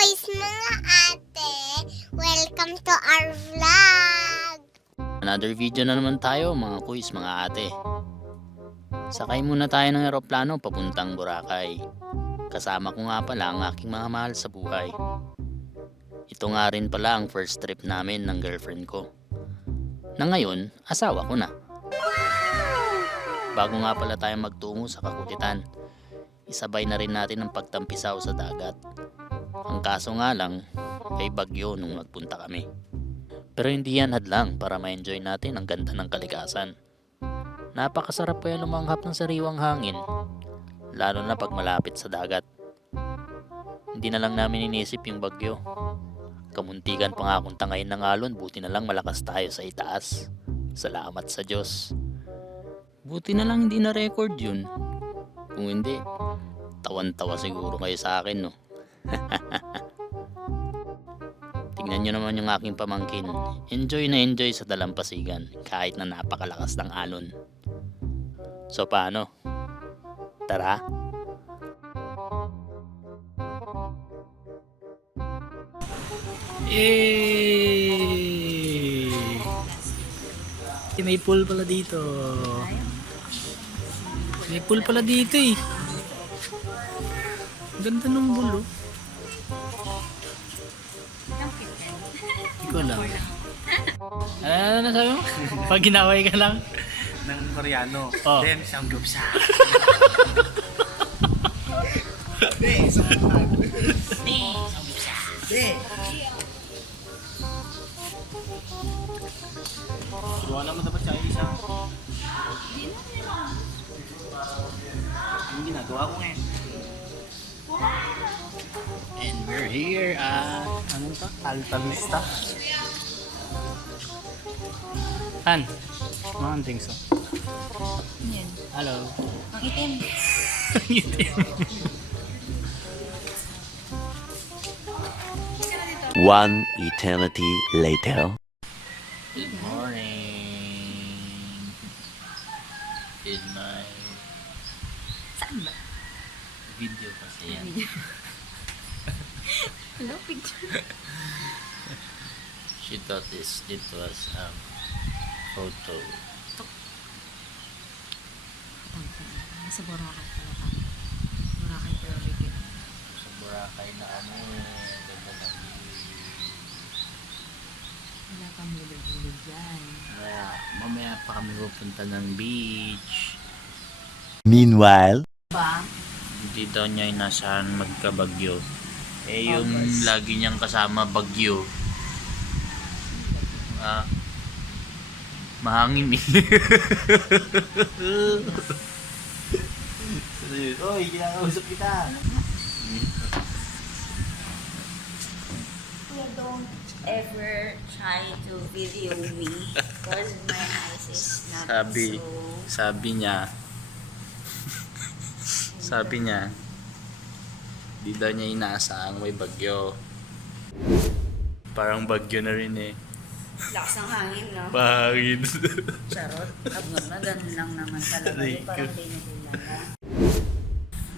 kuys mga ate! Welcome to our vlog! Another video na naman tayo mga kuys, mga ate. Sakay muna tayo ng eroplano papuntang Boracay. Kasama ko nga pala ang aking mga mahal sa buhay. Ito nga rin pala ang first trip namin ng girlfriend ko. Na ngayon, asawa ko na. Bago nga pala tayo magtungo sa Kakutitan, isabay na rin natin ang pagtampisaw sa dagat. Ang kaso nga lang, may bagyo nung nagpunta kami. Pero hindi yan hadlang para ma-enjoy natin ang ganda ng kalikasan. Napakasarap kaya lumanghap ng sariwang hangin, lalo na pag malapit sa dagat. Hindi na lang namin inisip yung bagyo. Kamuntikan pa nga akong tangayin ng alon, buti na lang malakas tayo sa itaas. Salamat sa Diyos. Buti na lang hindi na record yun. Kung hindi, tawan-tawa siguro kayo sa akin, no? Tignan nyo naman yung aking pamangkin. Enjoy na enjoy sa dalampasigan kahit na napakalakas ng alon. So paano? Tara! May pool pala dito. May pool pala dito eh. Ganda ng bulo. Hindi ko alam. Ano na sabi mo? Pag ginaway ka lang ng Koreano. Oh. Then, samgyeopsal. Turuan naman dapat siya isa. Yung ginagawa ko ngayon. and we're here at Anong to? Altamista. Han. Mga things so. Yan. Hello. Ang itim. One eternity later. Good morning. In my Saan ba? video kasi yan. Hello, picture. She thought it was photo. Nasa Boracay pala ka. Boracay pero ligid. Sa Boracay na ganda ng Wala kang hulog-hulog dyan. mamaya pa kami pupunta ng beach. Meanwhile, Ba? Hindi daw niya inasahan magkabagyo. Yung lagi niyang kasama bagyo. Mahangin eh. Oy, kinakausap kita. Don't ever try to video me because my eyes is not Sabi niya, di daw niya inaasahang may bagyo. Parang bagyo na rin eh. lakas ng hangin, no? Bahangin. Charot. Abnormal na ganun lang naman talaga. Aray ko. Parang di nagulala.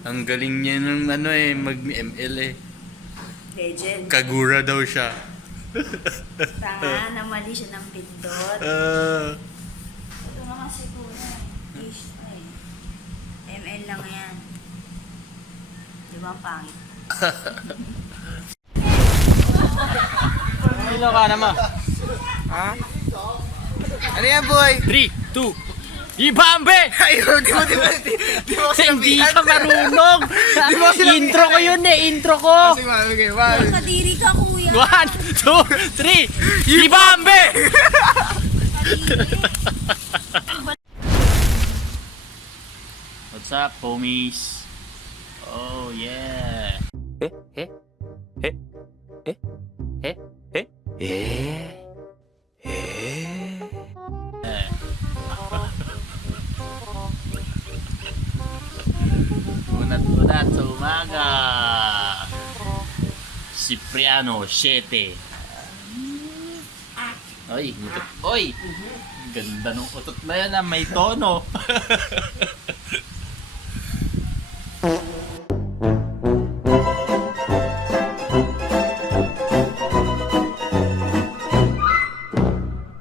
Ang galing niya ng mag-ML eh. Legend. Kagura daw siya. Tanga, namali siya ng pindot. Ito naman siguro. Ish, ML lang yan. Di ba ang pangit? Sino ka naman? Ha? Ano yan, boy? 3, 2, Ibambe! Ayaw, di mo Hindi ka marunong! Intro ko yun eh, intro ko! Okay, bye. Kadiri ka, kuya. 1, 2, 3, Ibambe! What's up, homies? Oh, yeah. Unat-unat sa umaga. Cipriano 7. Oy, utot. Oy! Ganda ng utot na yan, may tono.